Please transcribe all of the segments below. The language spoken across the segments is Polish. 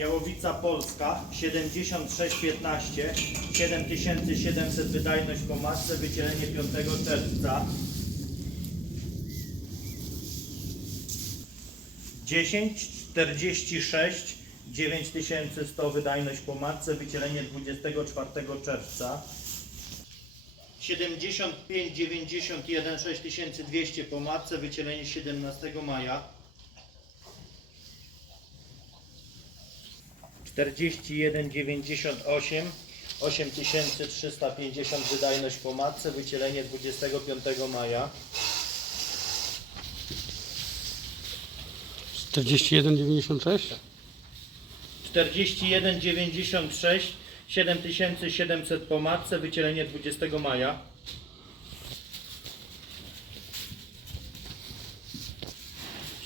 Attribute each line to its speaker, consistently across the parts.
Speaker 1: Jałowica Polska 7615 7700 wydajność po matce wycielenie 5 czerwca. 10 46 9100 wydajność po matce wycielenie 24 czerwca. 75 91 6200 po matce wycielenie 17 maja 41 98 8350 wydajność po matce wycielenie 25 maja
Speaker 2: 41,96?
Speaker 1: 41 96 7700 po matce wycielenie 20 maja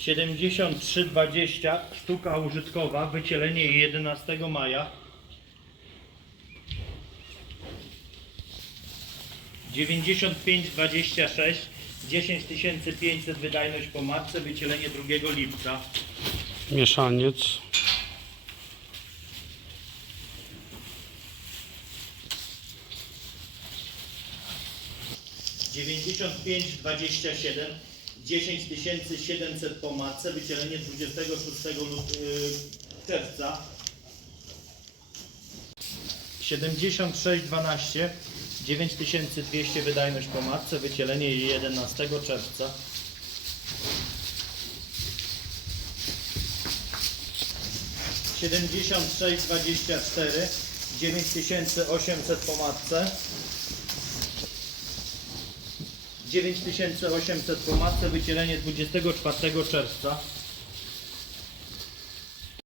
Speaker 1: 7320 sztuka użytkowa wycielenie 11 maja 9526 10500 wydajność po matce wycielenie 2 lipca
Speaker 2: Mieszaniec.
Speaker 1: dziewięćdziesiąt pięć dwadzieścia siedem dziesięć tysięcy siedemset po matce, wycielenie 26 lut- czerwca. 7612 9200 wydajność po matce, wycielenie 11 czerwca. 7624 9800 po matce 9800 po matce, wycielenie 24 czerwca